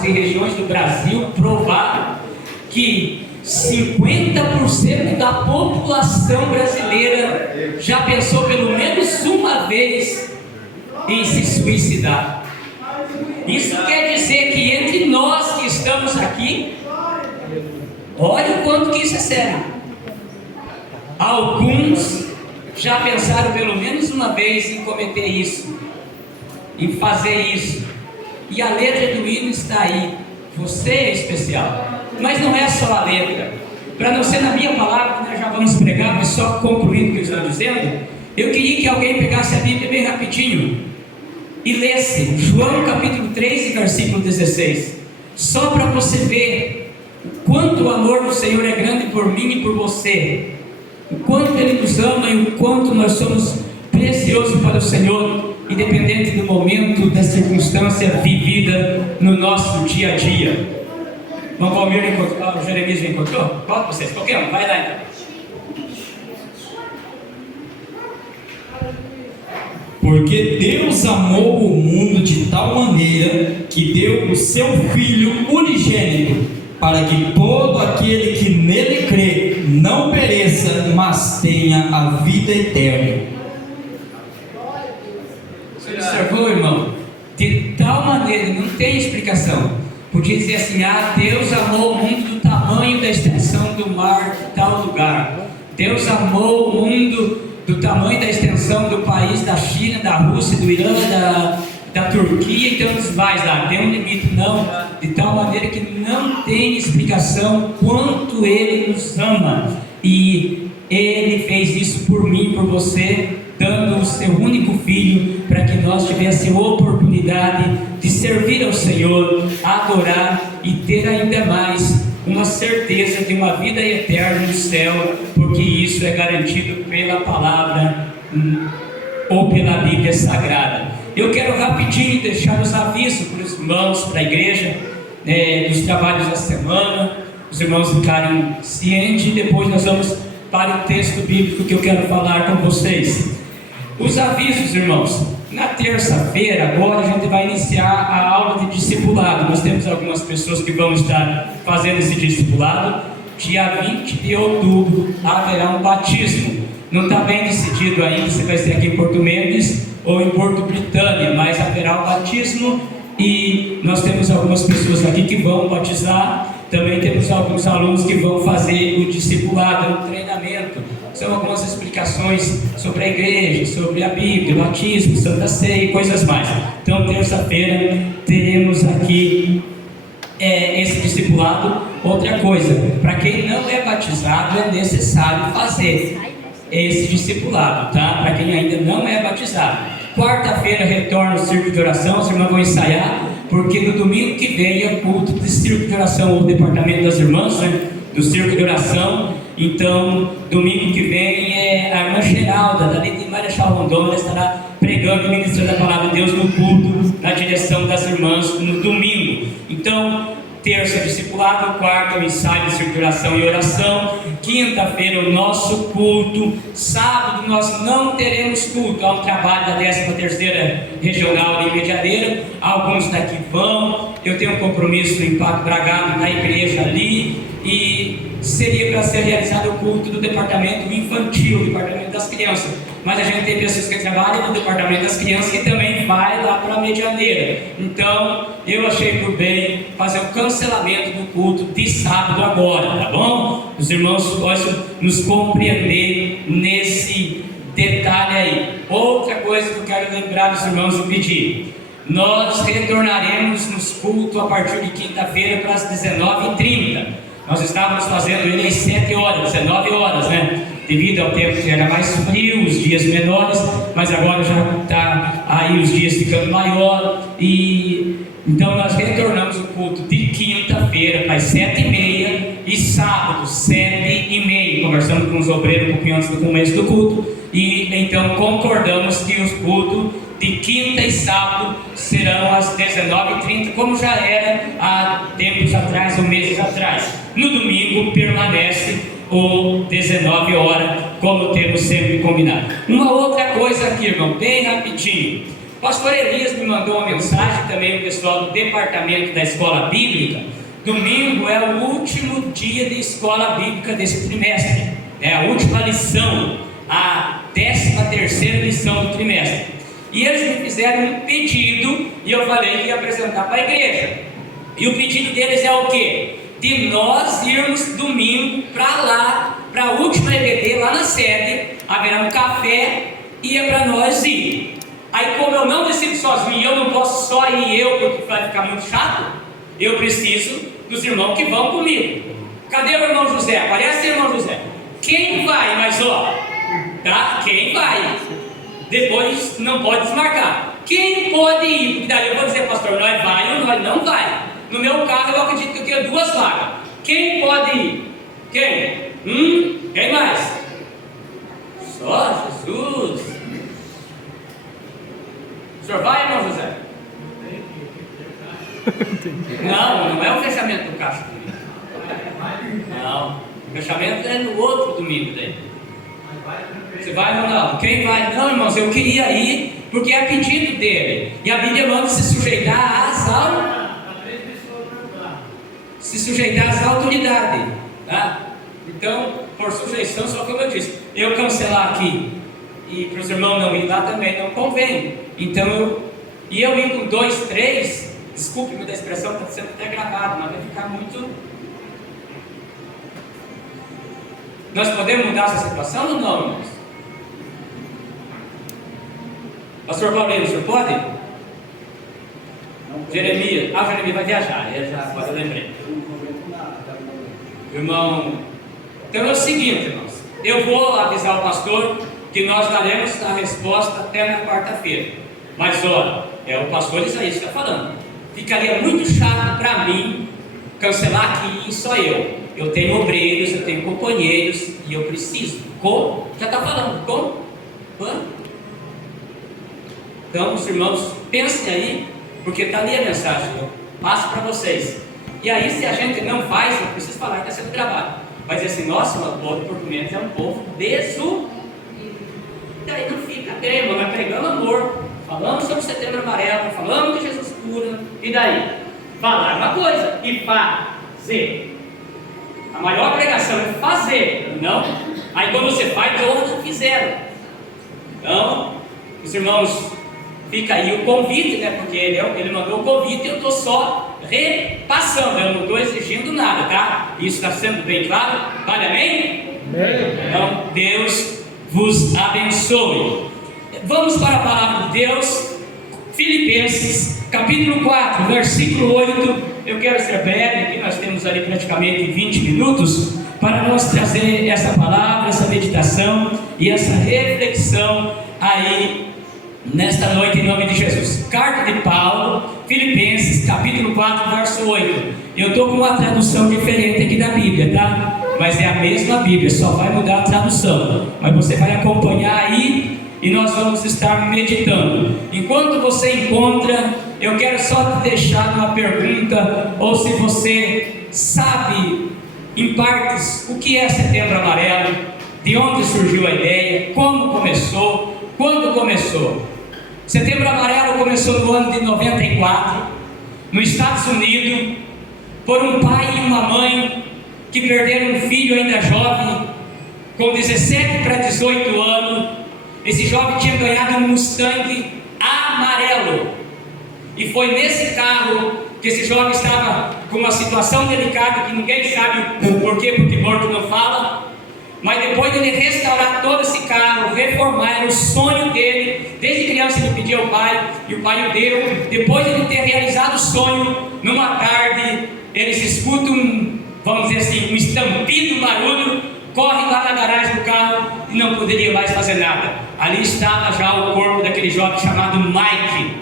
estados e regiões do Brasil provaram que 50% da população brasileira já pensou pelo menos uma vez em se suicidar. Isso quer dizer que entre nós que estamos aqui, olha o quanto que isso é sério. Alguns já pensaram pelo menos uma vez em cometer isso, em fazer isso. E a letra do hino está aí. Você é especial. Mas não é só a letra. Para não ser na minha palavra, nós já vamos pregar, mas só concluindo o que eu estou dizendo, eu queria que alguém pegasse a Bíblia bem rapidinho e lesse João capítulo 3 e versículo 16. Só para você ver o quanto o amor do Senhor é grande por mim e por você, o quanto Ele nos ama e o quanto nós somos preciosos para o Senhor, independente do momento, da circunstância vivida no nosso dia a dia. Vamos Valmir encontrou? O Jeremias encontrou? Qual de vocês? Qualquer um, vai lá então. Porque Deus amou o mundo de tal maneira que deu o seu Filho unigênito, para que todo aquele que nele crê não pereça, mas tenha a vida eterna. Você observou, irmão? De tal maneira, não tem explicação. Podia dizer assim: Deus amou o mundo do tamanho da extensão do mar de tal lugar. Deus amou o mundo do tamanho da extensão do país da China, da Rússia, do Irã, da Turquia e tantos mais lá. Tem um limite, não. De tal maneira que não tem explicação quanto Ele nos ama. E Ele fez isso por mim, por você, dando o seu único Filho, para que nós tivéssemos oportunidade de servir ao Senhor, adorar e ter ainda mais uma certeza de uma vida eterna no céu, porque isso é garantido pela palavra ou pela Bíblia Sagrada. Eu quero rapidinho deixar os avisos para os irmãos, para a igreja, dos trabalhos da semana, os irmãos ficarem cientes, e depois nós vamos para o texto bíblico que eu quero falar com vocês. Os avisos, irmãos. Na terça-feira, agora a gente vai iniciar a aula de discipulado. Nós temos algumas pessoas que vão estar fazendo esse discipulado. Dia 20 de outubro haverá um batismo. Não está bem decidido ainda se vai ser aqui em Porto Mendes ou em Porto Britânia, mas haverá o batismo e nós temos algumas pessoas aqui que vão batizar. Também temos alguns alunos que vão fazer o discipulado, o treinamento. São algumas explicações sobre a igreja, sobre a Bíblia, o batismo, Santa Ceia e coisas mais. Então, terça-feira, teremos aqui esse discipulado. Outra coisa, para quem não é batizado, é necessário fazer esse discipulado, tá? Para quem ainda não é batizado. Quarta-feira retorna o círculo de oração, os irmãos vão ensaiar, porque no domingo que vem é culto de círculo de oração, ou departamento das irmãs, né? Do círculo de oração. Então, domingo que vem é a irmã Geralda, da Lei de Marechal Rondon, ela estará pregando e ministrando a palavra de Deus no culto, na direção das irmãs, no domingo. Então, terça discipulado, quarta o ensaio de circulação e oração, quinta-feira o nosso culto, sábado nós não teremos culto, há um trabalho da 13ª Regional de Medianeira, alguns daqui vão, eu tenho um compromisso em Pato Bragado, na igreja ali, e seria para ser realizado o culto do departamento infantil, departamento das crianças, mas a gente tem pessoas que trabalham no departamento das crianças que também vai lá para a Medianeira. Então eu achei por bem fazer o cancelamento do culto de sábado agora, tá bom? Os irmãos possam nos compreender nesse detalhe aí. Outra coisa que eu quero lembrar dos irmãos e pedir: nós retornaremos nos cultos a partir de quinta-feira para as 19h30. Nós estávamos fazendo ele às 7 horas, 19 horas, né? Devido ao tempo que era mais frio, os dias menores, mas agora já está aí os dias ficando maior. E então nós retornamos o culto de quinta-feira para as 7h30 e sábado 7h30, conversando com os obreiros um pouquinho antes do começo do culto, e então concordamos que os cultos de quinta e sábado serão às 19h30, como já era há tempos atrás, ou meses atrás. No domingo permanece ou 19 horas, como temos sempre combinado. Uma outra coisa aqui, irmão, bem rapidinho. O pastor Elias me mandou uma mensagem, também o pessoal do departamento da escola bíblica. Domingo é o último dia de escola bíblica desse trimestre, é a última lição, a 13ª lição do trimestre. E eles me fizeram um pedido, e eu falei que ia apresentar para a igreja. E o pedido deles é o quê? De nós irmos domingo para lá, para a última EBD lá na sede, haverá um café, e é para nós ir. Aí, como eu não decido sozinho, eu não posso só ir eu, porque vai ficar muito chato, eu preciso dos irmãos que vão comigo. Cadê o irmão José? Aparece o irmão José. Quem vai? Mas ó, tá? Quem vai? Depois não pode desmarcar. Quem pode ir? Porque daí eu vou dizer, pastor, nós vai ou nós não vai. No meu caso, eu acredito que eu tenho 2 vagas. Quem pode ir? Quem? Quem mais? Só Jesus. O senhor vai, irmão José? Não é o fechamento do caixa. Não, o fechamento é no outro domingo daí. Você vai ou não? Quem vai? Não, irmãos, eu queria ir porque é pedido dele. E a Bíblia manda se sujeitar às autoridades, tá? Então, por sujeição, só como eu disse, eu cancelar aqui e para os irmãos não ir lá também não convém. Então eu ir com 2, 3, desculpe-me da expressão, está sendo até gravado, mas vai ficar muito. Nós podemos mudar essa situação ou não, irmãos? Pastor Paulinho, o senhor pode? Jeremias vai viajar, agora eu lembrei. Irmão, então é o seguinte, irmãos, eu vou avisar o pastor que nós daremos a resposta até na quarta-feira. Mas olha, é o pastor Isaías que está falando. Ficaria muito chato para mim cancelar aqui só eu. Eu tenho obreiros, eu tenho companheiros e eu preciso. Já está falando, quando? Então, os irmãos, pensem aí, porque está ali a mensagem, eu passo para vocês. E aí, se a gente não faz, eu preciso falar que está sendo gravado. Mas assim, nossa, o povo português é um povo desunido. Daí não fica bem, mas vai pregando amor, falando sobre o Setembro Amarelo, falando que Jesus cura, e daí? Falar uma coisa e fazer. A maior pregação é fazer, não? Aí quando você faz, todos não fizeram. Então, os irmãos, fica aí o convite, né? Porque ele mandou o convite e eu estou só repassando, eu não estou exigindo nada, tá? Isso está sendo bem claro? Vale, amém? Então, Deus vos abençoe. Vamos para a palavra de Deus, Filipenses, capítulo 4, versículo 8. Eu quero ser breve, aqui nós temos ali praticamente 20 minutos, para nós trazer essa palavra, essa meditação e essa reflexão aí nesta noite, em nome de Jesus. Carta de Paulo, Filipenses, capítulo 4, verso 8. Eu estou com uma tradução diferente aqui da Bíblia, tá? Mas é a mesma Bíblia, só vai mudar a tradução. Mas você vai acompanhar aí e nós vamos estar meditando. Enquanto você encontra, eu quero só te deixar uma pergunta, ou se você sabe, em partes, o que é Setembro Amarelo, de onde surgiu a ideia, como começou, quando começou. Setembro Amarelo começou no ano de 94, nos Estados Unidos, por um pai e uma mãe que perderam um filho ainda jovem, com 17 para 18 anos. Esse jovem tinha ganhado um Mustang amarelo, e foi nesse carro que esse jovem estava com uma situação delicada, que ninguém sabe o porquê, porque morto não fala. Mas depois de ele restaurar todo esse carro, reformar, era o sonho dele, desde criança ele pedia ao pai, e o pai o deu. Depois de ele ter realizado o sonho, numa tarde, ele se escuta vamos dizer assim, um estampido, um barulho, corre lá na garagem do carro e não poderia mais fazer nada. Ali estava já o corpo daquele jovem chamado Mike,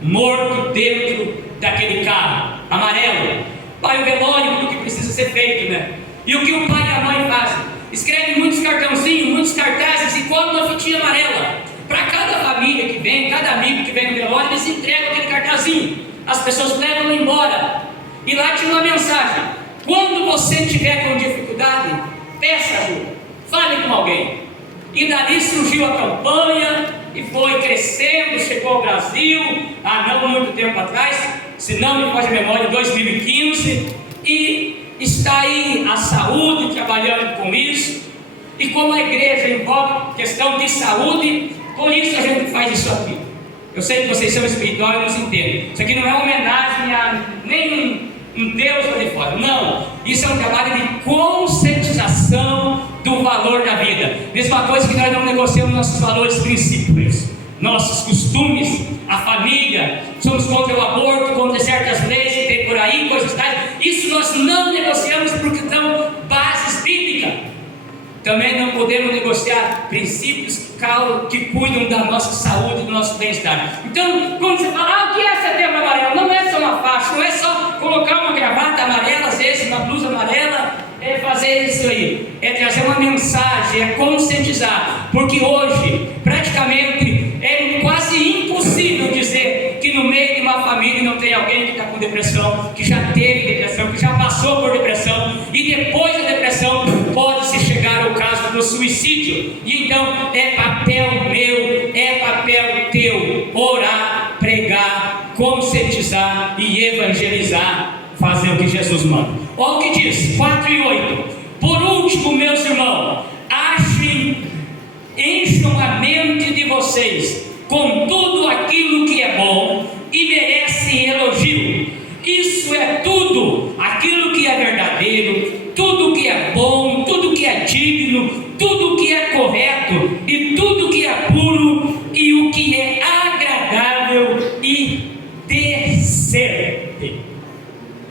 morto dentro daquele carro amarelo. Pai, o velório, tudo que precisa ser feito, né? E o que o pai e a mãe fazem? Escreve muitos cartãozinhos, muitos cartazes e colam uma fitinha amarela. Para cada família que vem, cada amigo que vem no velório, eles entregam aquele cartazinho. As pessoas levam embora. E lá tinha uma mensagem: quando você estiver com dificuldade, peça ajuda, fale com alguém. E dali surgiu a campanha, e foi crescendo, chegou ao Brasil, há não muito tempo atrás, se não me foge a memória, em 2015, e está aí a saúde, trabalhando com isso, e como a igreja envolve questão de saúde, por isso a gente faz isso aqui. Eu sei que vocês são espirituais e nos entendem. Isso aqui não é uma homenagem a nenhum Deus lá de fora, não. Isso é um trabalho de conscientização do valor da vida. Mesma coisa que nós não negociamos nossos valores, princípios, nossos costumes, a família, somos contra o aborto, contra certas leis que tem por aí, coisas tais. Isso nós não negociamos porque são bases bíblicas. Também não podemos negociar princípios que cuidam da nossa saúde, do nosso bem-estar. Então, quando você fala, o que é Setembro Amarelo? Não é só uma faixa, não é só colocar uma gravata amarela, às vezes uma blusa amarela, é fazer isso aí. É trazer uma mensagem, é conscientizar. Porque hoje, praticamente, é quase impossível dizer que no meio de uma família não tem alguém que está com depressão, que já teve depressão, que já passou por depressão, e depois da depressão pode-se chegar ao caso do suicídio. E então é papel meu, é papel teu, orar, pregar, conscientizar e evangelizar, fazer o que Jesus manda. Olha o que diz, 4 e 8. Por último, meus irmãos, encham a mente de vocês com tudo aquilo que é bom e merece elogio. Isso é tudo aquilo que é verdadeiro, tudo que é bom, tudo que é digno, tudo que é correto e tudo que é puro e o que é agradável e decente.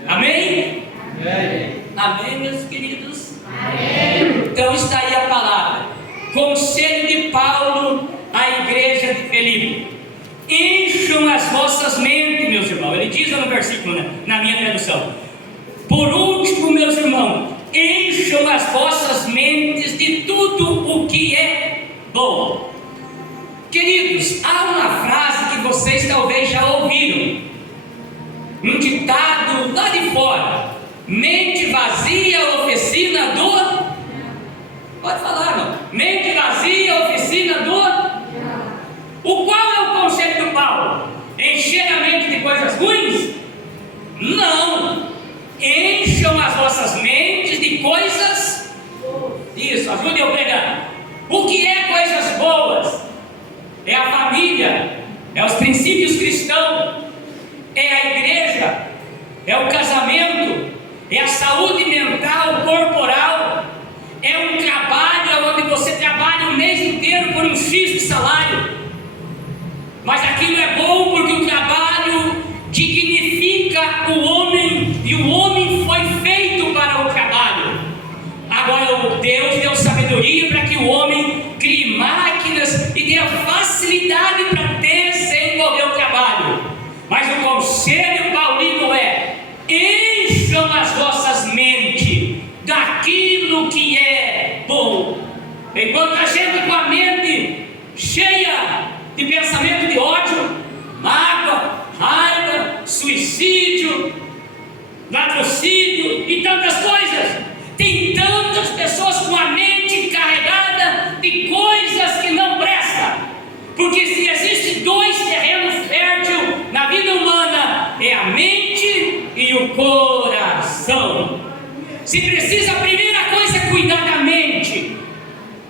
Amém? Amém. Amém, meus queridos? Amém. Então está aí a palavra. Conselho de Paulo à igreja de Filipe: encham as vossas mentes, meus irmãos. Ele diz no versículo, na minha tradução: por último, meus irmãos, encham as vossas mentes de tudo o que é bom. Queridos, há uma frase que vocês talvez já ouviram, um ditado lá de fora: mente vazia, oficina do... Pode falar, não? Mente vazia, oficina do... O qual é o conceito do Paulo? Encher a mente de coisas ruins? Não. Encham as vossas mentes de coisas... Isso, ajude eu a pegar. O que é coisas boas? É a família, é os princípios cristãos, é a igreja, é o casamento, é a saúde mental, corporal, é um trabalho onde você trabalha o mês inteiro por um X de salário, mas aquilo é bom porque o trabalho dignifica o homem, e o homem foi feito para o trabalho. Agora Deus deu sabedoria para que o homem crie máquinas e tenha facilidade para desenvolver o trabalho. Mas o conselho paulino é: encham as vossas mentes daquilo que é bom. Enquanto a gente com a mente cheia de pensamento de ódio, mágoa, raiva, suicídio, latrocínio e tantas coisas, tem tantas pessoas com a mente carregada de coisas que não prestam. Porque se existem dois terrenos férteis na vida humana, é a mente e o coração. Se precisa, a primeira coisa é cuidar da mente.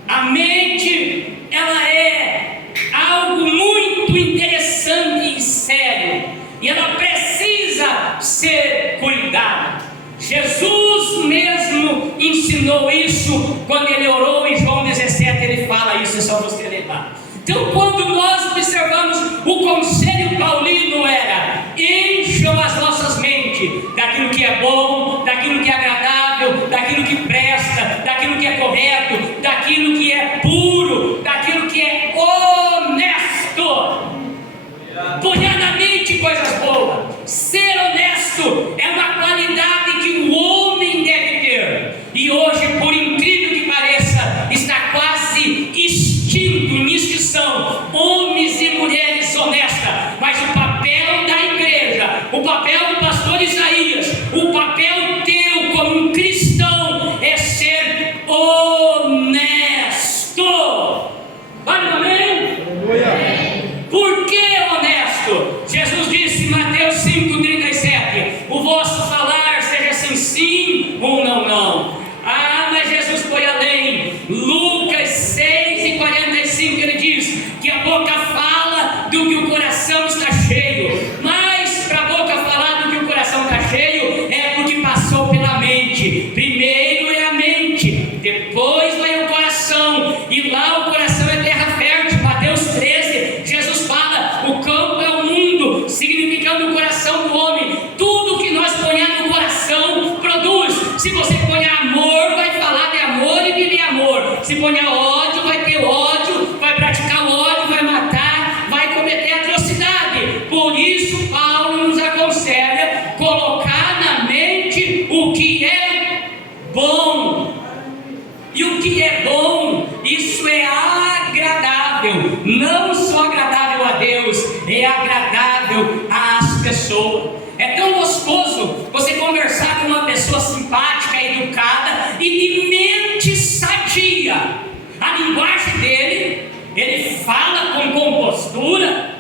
A mente, ela é algo muito interessante e sério, e ela precisa ser cuidada. Jesus mesmo ensinou isso quando ele orou em João 17, ele fala isso, é só você levar. Então, quando nós observamos o conselho paulino, era: encham as nossas mentes daquilo que é bom, daquilo que é agradável, daquilo que presta, daquilo que é correto, daquilo que é puro, daquilo que é honesto. Ponhar na mente coisas boas. Ser honesto é uma qualidade que o homem deve ter, e hoje, por incrível que pareça, está quase extinto, em extinção, homens e mulheres honestas. Mas o papel da igreja, o papel do pastor Isaías, o papel Se põe ódio, vai ter ódio, vai praticar o ódio, vai matar, vai cometer atrocidade. Por isso Paulo nos aconselha colocar na mente o que é bom. E o que é bom, isso é agradável, não só agradável a Deus, é agradável às pessoas. É tão gostoso você conversar com uma pessoa simpática, educada e de mente sadia. A linguagem dele, ele fala com compostura.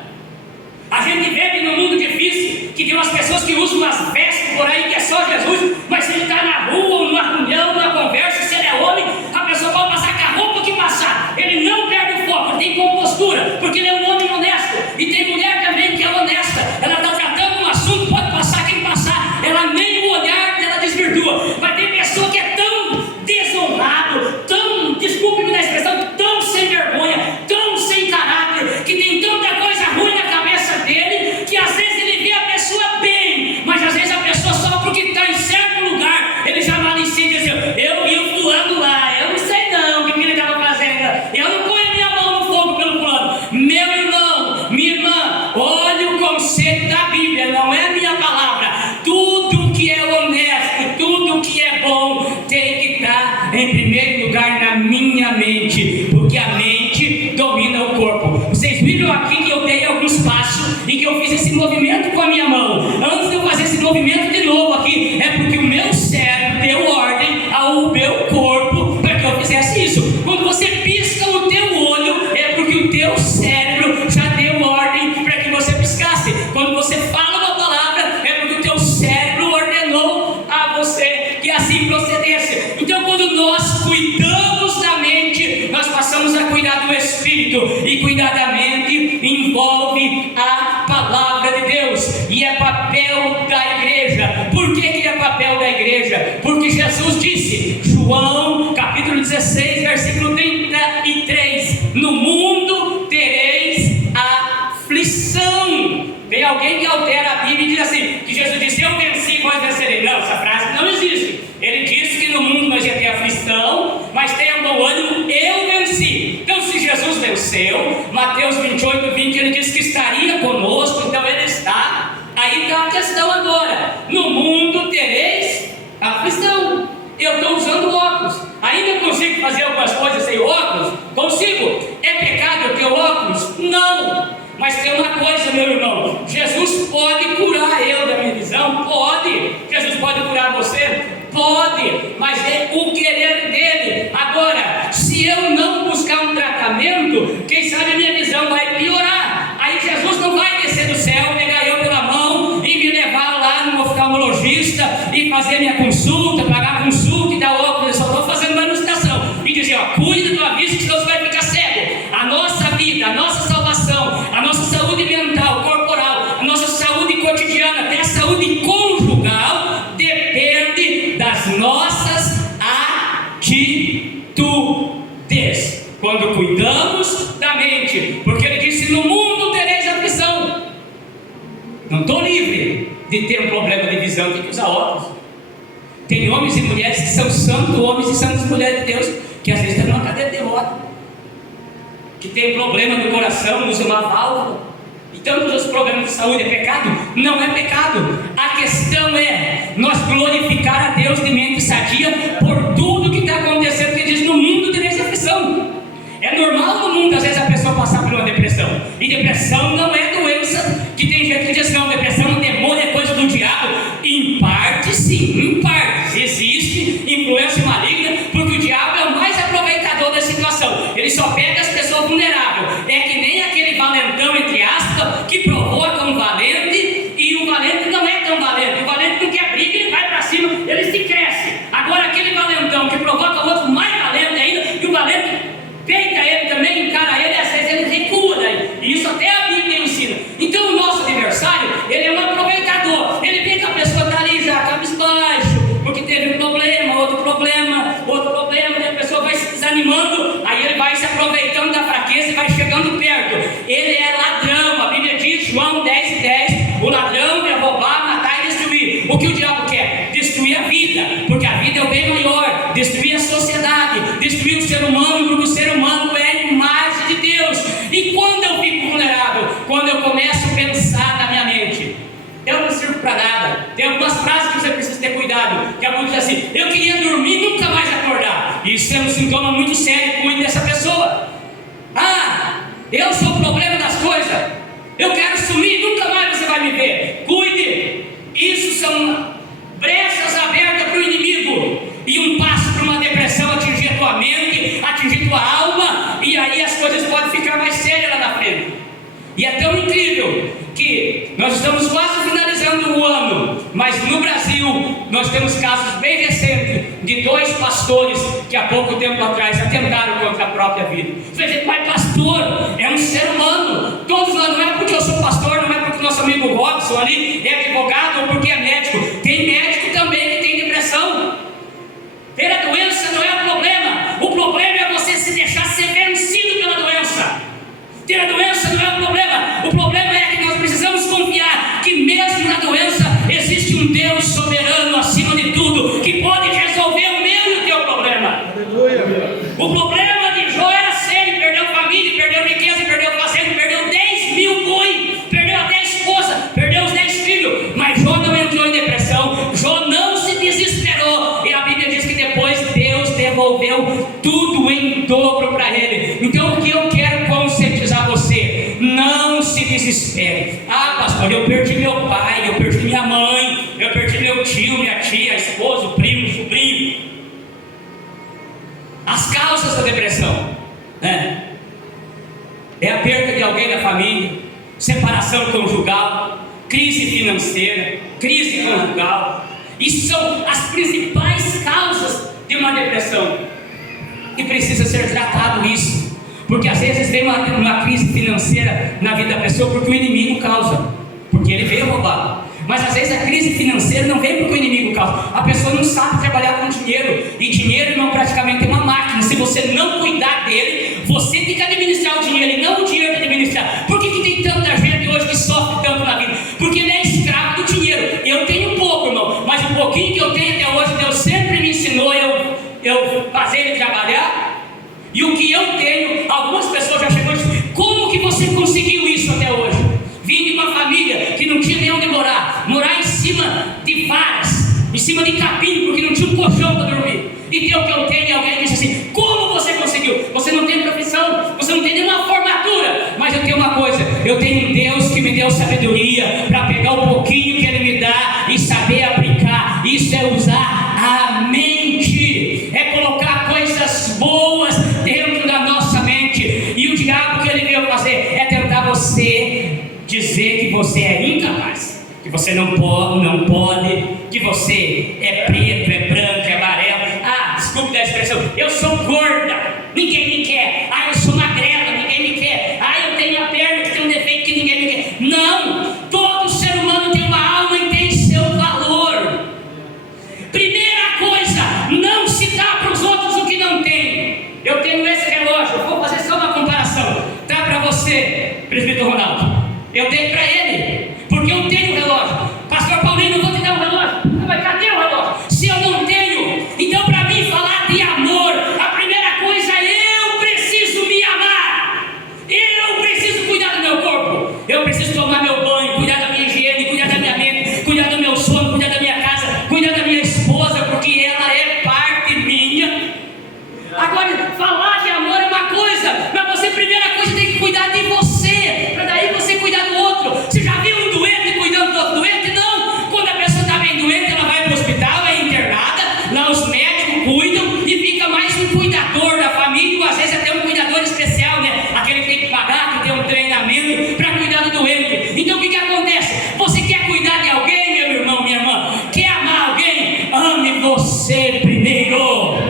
A gente vive num mundo difícil, que tem umas pessoas que usam umas vestes por aí que é só Jesus, mas se ele está na rua, ou numa reunião, numa conversa, se ele é homem, a pessoa pode passar com a roupa que passar, ele não perde o foco, ele tem compostura, porque ele é um homem honesto. E tem mulher também que é honesta, ela está tratando um assunto, pode passar quem passar, ela nem o olhar dela desvirtua. Mas tem pessoa que é tão desonrado, tão, desculpe-me da expressão, tão sem vergonha, tão sem caráter, que tem tanta coisa ruim na cabeça dele, que às vezes ele vê a pessoa bem, mas às vezes a pessoa só porque está em certo lugar, ele já malicia e diz: eu vi o fulano lá, eu não sei não o que ele estava fazendo, eu não ponho a minha mão no fogo pelo fulano. Meu irmão, minha irmã, olha o conceito da Bíblia, não é a minha palavra. Tudo que é honesto, tudo que é bom tem que estar em primeiro lugar na minha mente, porque a mente domina o corpo. Vocês viram aqui que eu dei alguns passos e que eu fiz esse movimento com a minha mão. Antes de eu fazer esse movimento de novo aqui, é porque o meu cérebro deu ordem ao meu corpo para que eu fizesse isso. Quando você pisca o teu olho, é porque o teu cérebro já deu ordem para que você piscasse. Quando você fala uma palavra, é porque o teu cérebro ordenou a você que assim procedesse. Então, quando nós cuidamos da mente, nós passamos a cuidar do espírito, e cuidar da mente envolve a palavra de Deus, e é papel da igreja. Por que é papel da igreja? Porque Jesus disse, João capítulo 16, versículo 33, no mundo tereis aflição. Tem alguém que altera a Bíblia e diz assim, que Jesus disse: eu venci, vós vencerei. Não, essa frase não existe. Ele disse que no mundo nós ia ter aflição, mas tenha bom ânimo, eu venci. Então, se Jesus venceu, Mateus 28, 20, ele disse que estaria conosco, então ele está. Aí está a questão agora: no mundo tereis aflição. Eu estou usando óculos, ainda consigo fazer algumas coisas sem óculos? Consigo. É pecado eu ter óculos? Não. Mas tem uma coisa, meu irmão, Jesus pode curar eu da minha visão? Pode. Jesus pode curar você? Pode, mas é o querer dele. Agora, se eu não buscar um tratamento, quem sabe a minha visão vai piorar. Aí Jesus não vai descer do céu, pegar eu pela mão e me levar lá no oftalmologista e fazer minha consulta, pagar a consulta e dar óculos. Eu só estou fazendo uma ilustração e dizer: ó, cuida da vista, que senão você vai ficar cego. A nossa vida, a nossa salvação, a nossa saúde mental, corporal, a nossa saúde cotidiana, até a saúde conjugal, depende das nossas atitudes. Quando cuidamos da mente, porque ele disse: no mundo tereis aflição. Não estou livre de ter um problema de visão, tem que usar óculos. Tem homens e mulheres que são santos homens e santas mulheres de Deus, que às vezes estão numa cadeira de roda, que tem problema no coração, usa uma válvula, e tantos outros problemas de saúde. É pecado? Não é pecado. A questão é nós glorificar a Deus de mente sadia por tudo que está acontecendo, que diz: no mundo tereis aflição. É normal no mundo às vezes a pessoa passar por uma depressão, e depressão não é doença, que tem gente que diz: não, depressão é um demônio, é coisa do diabo. Em parte sim, em partes existe influência maligna, porque o diabo é o mais aproveitador da situação. Ele só pega as pessoas vulneráveis. É que nem aquele valentão, entre aspas, que provoca um valente, e o valente não é tão valente. O valente não quer briga, ele vai para cima, ele se cresce. Agora aquele valentão que provoca o outro mais valente ainda, e o valente peita ele também, encara ele, às vezes ele recua daí. E isso até a Bíblia ensina. Então o nosso adversário, ele é um aproveitador. Ele vê que a pessoa está ali já cabisbaixo, porque teve um problema, outro problema, e a pessoa vai se desanimando, aí ele vai se aproveitando da fraqueza e vai chegando perto. Ele é ladrão. A Bíblia diz, João 10:10, o ladrão é roubar, matar e destruir. O que o diabo quer? Destruir a vida, porque a vida é o bem maior. Destruir a sociedade, destruir o ser humano ter cuidado. Que a mulher diz assim: eu queria dormir e nunca mais acordar. Isso é um sintoma muito sério, cuide dessa pessoa. Ah, eu sou o problema das coisas, eu quero sumir, nunca mais você vai me ver. Cuide. Isso são brechas abertas para o inimigo, e um passo para uma depressão atingir a tua mente, atingir a tua alma, e aí as coisas podem ficar mais sérias lá na frente. E é tão incrível que nós estamos quase finalizando o ano, mas no Brasil nós temos casos bem recentes de 2 pastores que há pouco tempo atrás atentaram contra a própria vida. Você diz: mas pastor é um ser humano, todos nós, não é porque eu sou pastor, não é porque o nosso amigo Robson ali é advogado ou porque é médico. Tem médico também que tem depressão. Ter a doença não é o problema é você se deixar ser vencido pela doença. Ter a doença não é o problema é que nós precisamos confiar que mesmo na doença existe um Deus soberano acima de tudo, que pode resolver o meu e o teu problema. Aleluia. O problema de Jó era sério: perdeu família, perdeu riqueza, perdeu fazenda, perdeu 10 mil boi, perdeu até a esposa, perdeu os 10 filhos, mas Jó não entrou em depressão, Jó não se desesperou, e a Bíblia diz que depois Deus devolveu tudo em dobro para ele. Então o que eu quero conscientizar você: não se desespere. Ah, pastor, eu perdi meu pai, eu perdi minha mãe, eu perdi meu tio, minha tia, esposo, primo, sobrinho. As causas da depressão, né? É a perda de alguém da família, separação conjugal, crise financeira, crise conjugal. Isso são as principais causas de uma depressão, e precisa ser tratado isso, porque às vezes vem uma crise financeira na vida da pessoa porque o inimigo causa, porque ele veio roubar. Mas às vezes a crise financeira não vem porque o inimigo causa, a pessoa não sabe trabalhar com dinheiro, e dinheiro, irmão, praticamente é uma máquina. Se você não cuidar dele, você tem que administrar o dinheiro e não o dinheiro que administrar. Por que tem tanta gente hoje que sofre tanto na vida? Porque ele é escravo do dinheiro. Eu tenho pouco, irmão, mas o pouquinho que eu tenho até hoje, Deus sempre me ensinou eu fazer ele trabalhar. E o que eu tenho, algumas pessoas já chegou e disseram: como que você conseguiu isso até hoje? Vim de uma família que não tinha nem onde morar em cima de varas, em cima de capim, porque não tinha um colchão para dormir. E tem o que eu tenho, e alguém disse assim: como você conseguiu? Você não tem profissão, você não tem nenhuma formatura, mas eu tenho uma coisa: eu tenho um Deus que me deu sabedoria para pegar o pouquinho que Ele me dá e saber aplicar. Isso é usar a mente, é colocar coisas boas dentro da nossa mente. E o diabo, que ele veio fazer, é tentar você dizer que você é incapaz, que você não pode, que você é preto, é branco, é amarelo. Ah, desculpe da expressão, eu sou gorda, ninguém me quer. Ah, eu sou magrela, ninguém me quer. Ah, eu tenho a perna que tem um defeito que ninguém me quer. Não, todo ser humano tem uma alma e tem seu valor. Primeira coisa, não se dá para os outros o que não tem. Eu tenho esse relógio, eu vou fazer só uma comparação. Tá para você, presbítero Ronaldo, eu dei para ele, porque eu tenho o relógio. Pastor Paulinho, não vou te dar um relógio. Mas cadê o relógio? Se eu não tenho, então para mim falar de amor, a primeira coisa, eu preciso me amar. Eu preciso cuidar do meu corpo. Eu preciso tomar meu banho, cuidar da minha higiene, cuidar da minha mente, cuidar do meu sono, cuidar da minha casa, cuidar da minha esposa, porque ela é parte minha. Agora, falar de amor é uma coisa, mas você, primeira coisa, tem que cuidar de você, para daí você cuidar do outro. Você já viu um doente cuidando do outro doente? Não. Quando a pessoa está bem doente, ela vai para o hospital, é internada, lá os médicos cuidam e fica mais um cuidador da família, ou às vezes até um cuidador especial, né? Aquele que tem que pagar, que tem um treinamento para cuidar do doente. Então o que acontece? Você quer cuidar de alguém, meu irmão, minha irmã? Quer amar alguém? Ame você primeiro.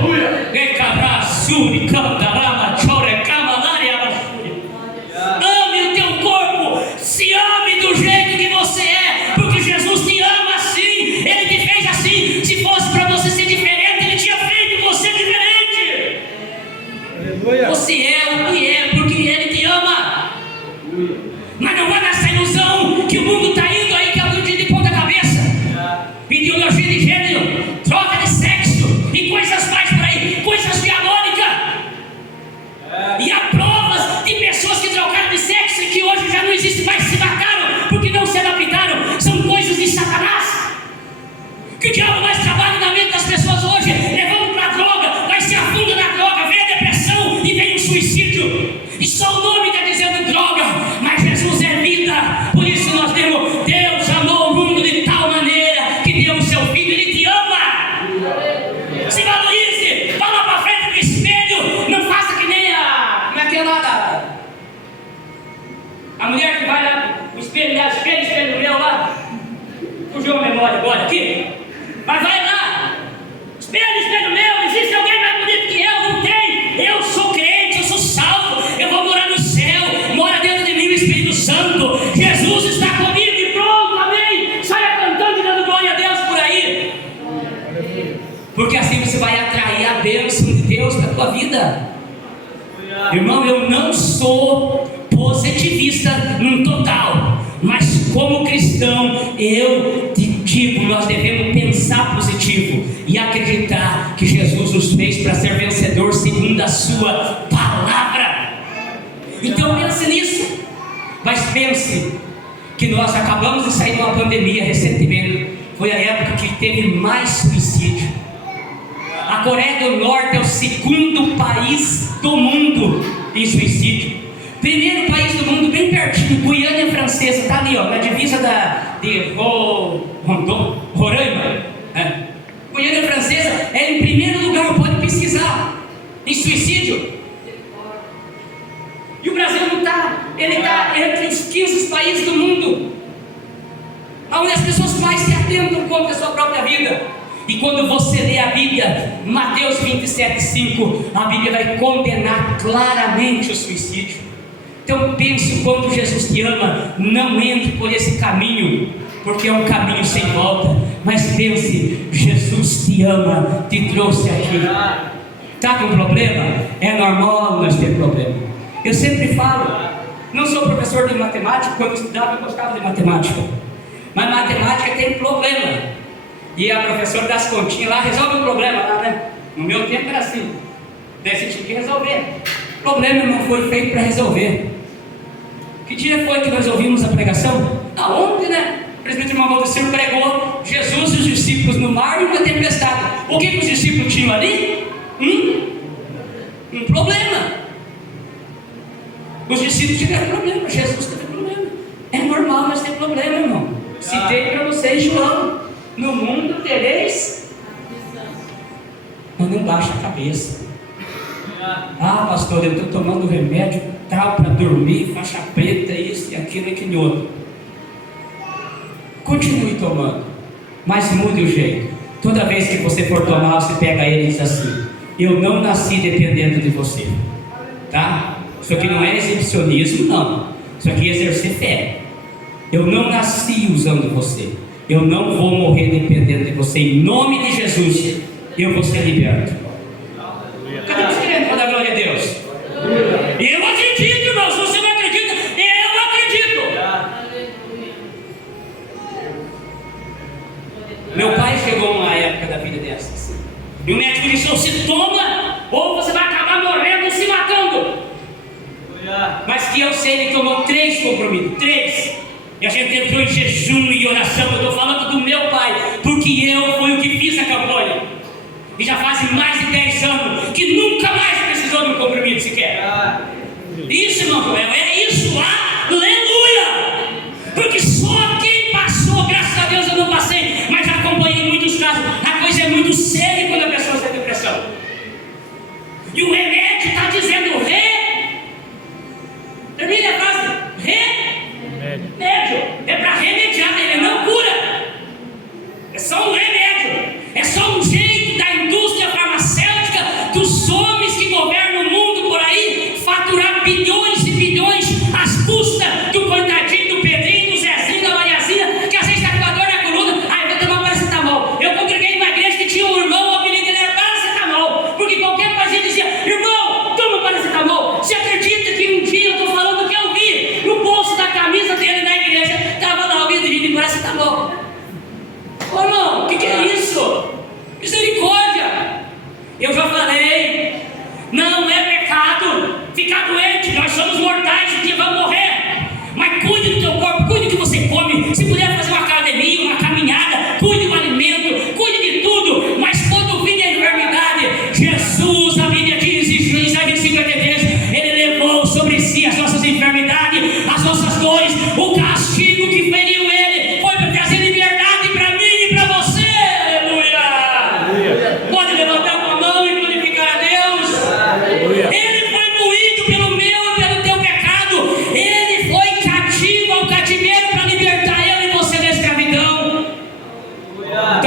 Ame o teu corpo, se ame do jeito que você é, porque Jesus te ama assim, Ele te fez assim. Se fosse para você ser diferente, Ele tinha feito você diferente. Você é o que é, porque Ele te ama. Mas não vai nessa ilusão que o mundo está indo aí, que é um dia de ponta cabeça, ideologia de gênero, troca de sexo e coisas mais por aí, coisas diabólicas. E há provas de pessoas que trocaram de sexo e que hoje já não existe mais, se mataram porque não se adaptaram. São coisas de Satanás, que o diabo mais trabalha na mente das pessoas hoje, levando para a droga, vai se afunda na droga, vem a depressão e vem o suicídio. E só o nome está dizendo droga, mas Jesus é vida. Por isso nós temos: Deus amou o mundo de tal maneira que deu o seu filho. Ele te ama. Se valorize, vá lá para frente do espelho, não faça que nem como é que é lá a mulher que vai lá no espelho, espelho meu lá, fugiu a memória agora aqui, mas vai lá, espelho meu, existe alguém mais bonito que eu? Não tem. Eu sou crente, eu sou salvo, eu vou morar no céu, mora dentro de mim o Espírito Santo, Jesus está comigo e pronto, amém. Saia cantando e dando glória a Deus por aí, porque assim você vai atrair a bênção de Deus para a tua vida. Irmão, eu não sou positivista num total, mas como cristão eu te digo, nós devemos pensar positivo e acreditar que Jesus nos fez para ser vencedor segundo a sua palavra. Então pense nisso, mas pense que nós acabamos de sair de uma pandemia recentemente, foi a época que teve mais suicídio. A Coreia do Norte é o segundo país do mundo em suicídio. Primeiro país do mundo, bem pertinho, Guiana Francesa, está ali, ó, na divisa de Roraima. Guiana Francesa é em primeiro lugar, pode pesquisar, em suicídio. E o Brasil não está, ele está entre os 15 países do mundo, onde as pessoas mais se atentam contra a sua própria vida. E quando você lê a Bíblia, Mateus 27,5, a Bíblia vai condenar claramente o suicídio. Então pense o quanto Jesus te ama. Não entre por esse caminho, porque é um caminho sem volta. Mas pense, Jesus te ama, te trouxe aqui. Está com problema? É normal nós ter problema. Eu sempre falo, não sou professor de matemática, quando estudava eu gostava de matemática, mas matemática tem problema. E a professora das continhas lá resolve o problema lá, né? No meu tempo era assim, daí você tinha que resolver. O problema não foi feito para resolver. Que dia foi que nós ouvimos a pregação? Aonde, né? O presbítero Maldecir pregou Jesus e os discípulos no mar e uma tempestade. O que os discípulos tinham ali? Um problema. Os discípulos tiveram problema, Jesus teve problema. É normal nós ter problema, irmão. Citei para vocês João: no mundo tereis, mas não baixa a cabeça. Ah, pastor, eu estou tomando remédio tal para dormir, faixa preta, isso e aquilo e aquele outro. Continue tomando, mas mude o jeito. Toda vez que você for tomar, você pega ele e diz assim: eu não nasci dependendo de você, tá? Isso aqui não é exibicionismo, não. Isso aqui é exercer fé. Eu não nasci usando você. Eu não vou morrer dependendo de você. Em nome de Jesus, eu vou ser liberto. Cadê os crentes para dar glória a Deus? Eu acredito, irmão. Se você não acredita, eu acredito. Meu pai chegou numa época da vida dessas, e o médico disse: ou se toma, ou você vai acabar morrendo e se matando. Mas que eu sei, ele tomou 3 compromissos. 3. E a gente entrou em jejum e oração. Eu estou falando do meu pai, porque eu fui o que fiz a campanha. E já fazem mais de 10 anos que nunca mais precisou de um compromisso sequer. Isso, irmão Joel, é isso. Aleluia! Porque só quem passou, graças a Deus eu não passei, mas acompanhei muitos casos. A coisa é muito séria quando a pessoa tem depressão. E o remédio está dizendo termine a frase. Remédio. É para remediar, ele não cura. É só um remédio. É só um jeito da indústria farmacêutica, dos homens que governam o mundo por aí, faturar bilhões e bilhões às custas do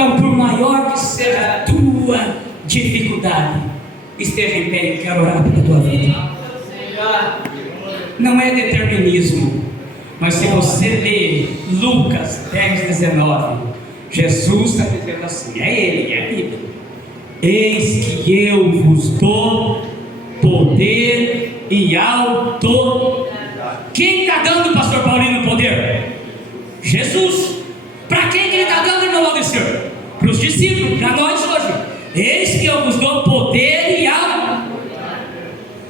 Então, por maior que seja a tua dificuldade, esteja em pé e quero orar pela tua vida. Não é determinismo, mas se você ler Lucas 10:19, Jesus está dizendo assim, é Ele, é a Bíblia: eis que eu vos dou poder e autoridade. Quem está dando, pastor Paulino, poder? Jesus. Para quem que ele está dando, irmão Aldecir? Para os discípulos, para nós hoje. Eis que eu vos dou poder e autoridade.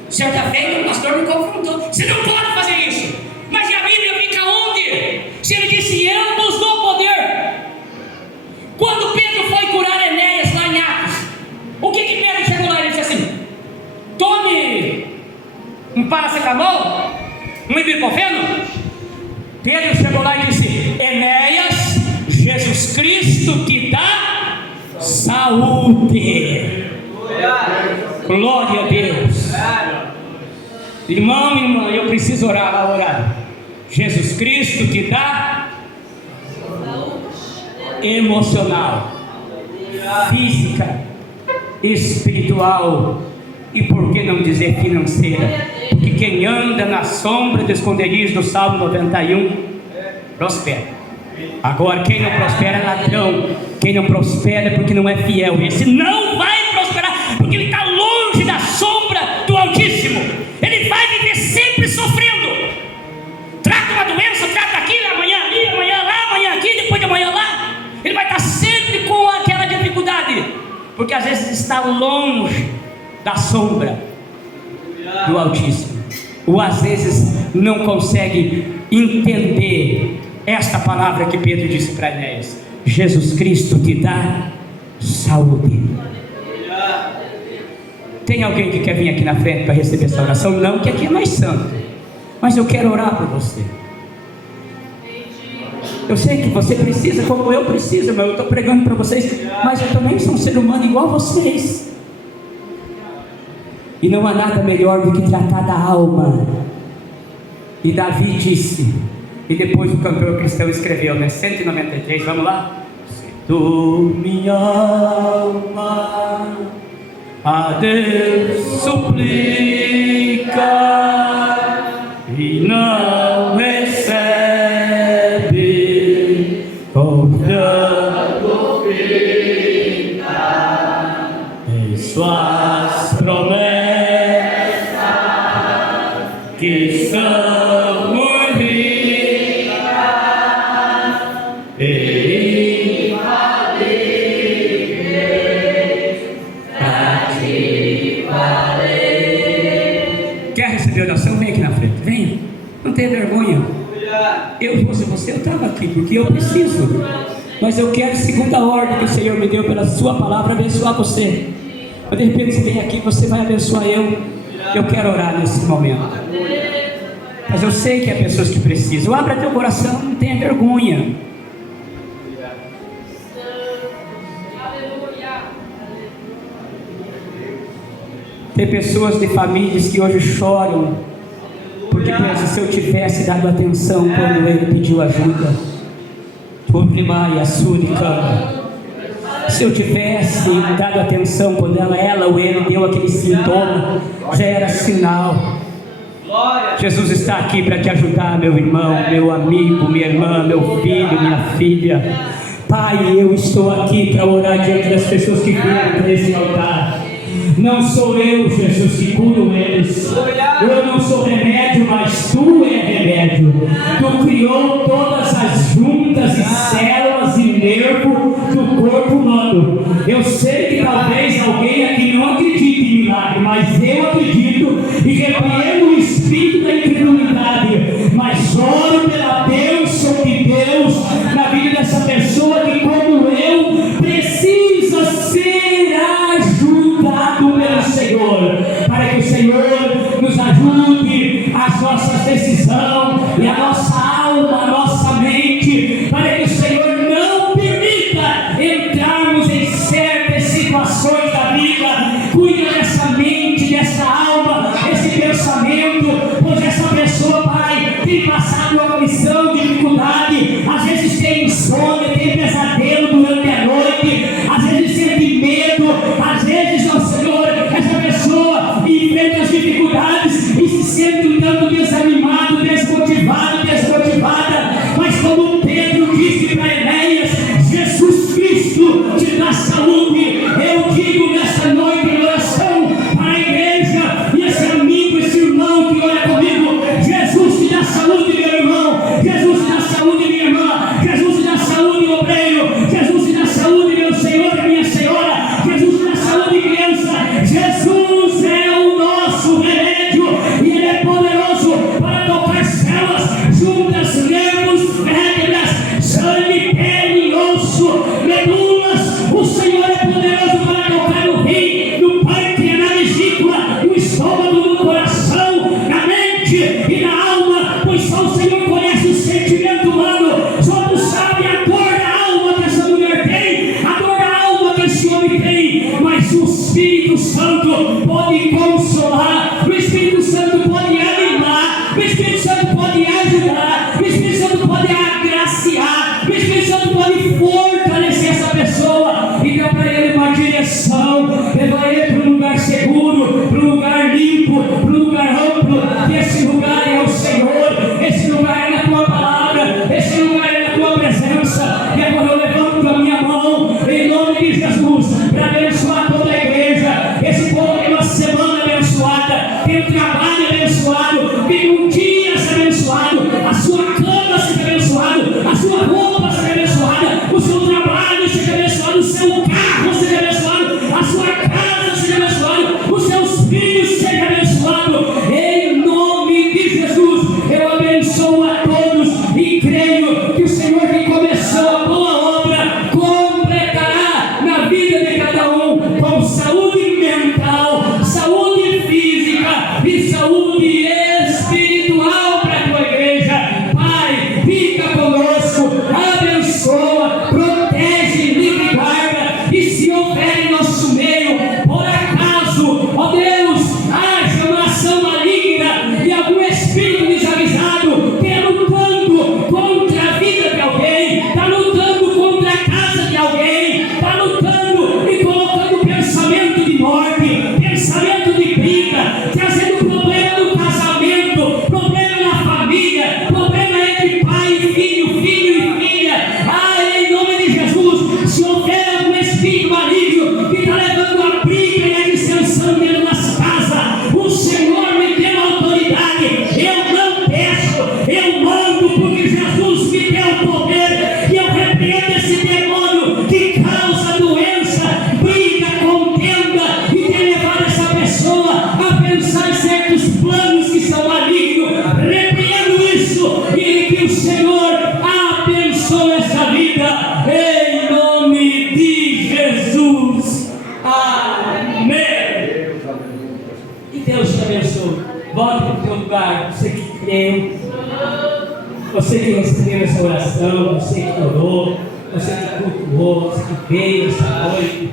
Certa vez o pastor me confrontou: você não pode fazer isso. Mas a Bíblia fica onde? Se ele disse, eu vos dou poder. Quando Pedro foi curar Enéas lá em Atos, o que Pedro chegou lá e disse assim: tome um paracetamol, um ibuprofeno. Pedro chegou lá e disse: Enéas, Jesus Cristo te dá saúde. Glória a Deus. Irmão, irmã, eu preciso orar. Jesus Cristo te dá emocional, física, espiritual e, por que não dizer, financeira. Porque quem anda na sombra do esconderijo do Salmo 91 prospera. Agora, quem não prospera é ladrão. Quem não prospera é porque não é fiel. Esse não vai prosperar, porque ele está longe da sombra do Altíssimo. Ele vai viver sempre sofrendo. Trata uma doença, trata aqui, amanhã ali, amanhã lá, amanhã aqui, depois de amanhã lá. Ele vai estar sempre com aquela dificuldade, porque às vezes está longe da sombra do Altíssimo, ou às vezes não consegue entender esta palavra que Pedro disse para Enéas: Jesus Cristo te dá saúde. Tem alguém que quer vir aqui na frente para receber essa oração? Não, que aqui é mais santo, mas eu quero orar por você. Eu sei que você precisa, como eu preciso, mas eu estou pregando para vocês, mas eu também sou um ser humano igual a vocês. E não há nada melhor do que tratar da alma. E Davi disse, e depois o cantor cristão escreveu, né? 193, vamos lá? Se tu, minha alma, a Deus suplica e não recebe, confiando em suas promessas, que são muito ricas e infalíveis, pra te valer. Quer receber oração? Vem aqui na frente, venha, não tenha vergonha. Eu fosse você, eu estava aqui, porque eu preciso, mas eu quero, segundo a ordem que o Senhor me deu pela sua palavra, abençoar você. Mas de repente você vem aqui, você vai abençoar eu quero orar nesse momento. Mas eu sei que há pessoas que precisam. Abra teu coração, não tenha vergonha. Tem pessoas de famílias que hoje choram, porque pensam: se eu tivesse dado atenção quando ele pediu ajuda, se eu tivesse dado atenção quando ela ou ele deu aquele sintoma, já era sinal. Jesus está aqui para te ajudar, meu irmão, meu amigo, minha irmã, meu filho, minha filha. Pai, eu estou aqui para orar diante das pessoas que vieram para esse altar. Não sou eu, Jesus, que curo eles. Eu não sou remédio, mas Tu é remédio. Tu criou todas as juntas e células e nervo do corpo humano. Eu sei que talvez alguém aqui não acredite em milagre, mas eu acredito e repreendo o espírito da incredulidade. Mas oro pela bênção de Deus na vida dessa pessoa que, como eu, precisa ser ajudado pelo Senhor, para que o Senhor nos ajude as nossas decisões e a nossa alma, a nossa mente, para que o Senhor não permita entrarmos em certas situações da vida. Cuida dessa mente, dessa alma, esse pensamento, pois essa pessoa, Pai, tem passado uma missão de dificuldade, às vezes tem insônia, tem pesadelo durante a noite, Espírito Santo pode consolar, o Espírito Santo pode animar, o Espírito Santo pode ajudar, o Espírito Santo pode agraciar, o Espírito Santo pode fortalecer essa pessoa e dar para ele uma direção, levar ele para um lugar seguro, para um lugar limpo, para um lugar amplo, que esse lugar é o Senhor, esse lugar é na tua palavra, esse lugar é na tua presença. E agora eu levanto a minha mão em nome de Jesus para abençoar toda a igreja. Esse povo tem uma semana abençoada, tem um trabalho abençoado, tem um dia abençoado, a sua cama seja abençoada, a sua roupa seja abençoada, o seu trabalho seja abençoado, o seu carro seja abençoado, a sua casa seja abençoada, os seus filhos sejam abençoados. Em nome de Jesus, eu abençoo a todos e creio que o Senhor que começou a boa obra completará na vida de cada um, com saúde mental, saúde física e saúde espiritual para a tua igreja. Pai, fica conosco, abençoa, protege, livre e guarda. E se houver em nosso meio, por acaso, ó Deus, haja uma ação maligna e algum espírito desavisado que é lutando contra a vida de alguém, está lutando contra a casa de alguém, está lutando e colocando pensamento de morte, pensamento de briga, trazendo problema no casamento, problema na família, problema entre pai e filho, filho e filha. Em nome de Jesus, se houver algum espírito maligno que está levando a briga e a dissensão dentro das casas, o Senhor me deu autoridade. Eu não peço, eu mando, porque Jesus me deu poder. E eu repreendo esse demônio que causa doença, briga, contenda e tem levado essa pessoa a pensar em certos planos que são malignos. Repreendo isso e que o Senhor abençoe essa vida em nome de Jesus. Amém. Que Deus te abençoe. Volte para o teu lugar. Você que creu, você que recebeu essa oração, você que orou, você que cultuou, você que veio essa noite,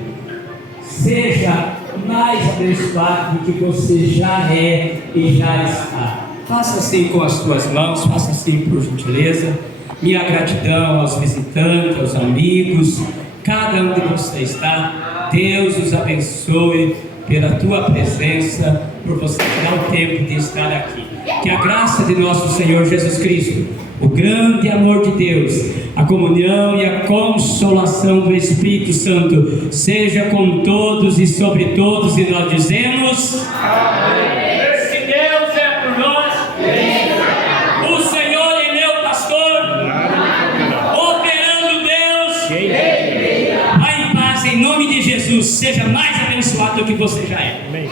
seja mais abençoado do que você já é e já está. Faça assim com as tuas mãos, faça assim por gentileza. Minha gratidão aos visitantes, aos amigos, cada onde você está. Deus os abençoe pela tua presença, por você dar o tempo de estar aqui. Que a graça de nosso Senhor Jesus Cristo, o grande amor de Deus, a comunhão e a consolação do Espírito Santo seja com todos e sobre todos, e nós dizemos amém. Se Deus é por nós, o Senhor é meu pastor, operando Deus, vai em paz em nome de Jesus. Seja mais abençoado do que você já é. Amém.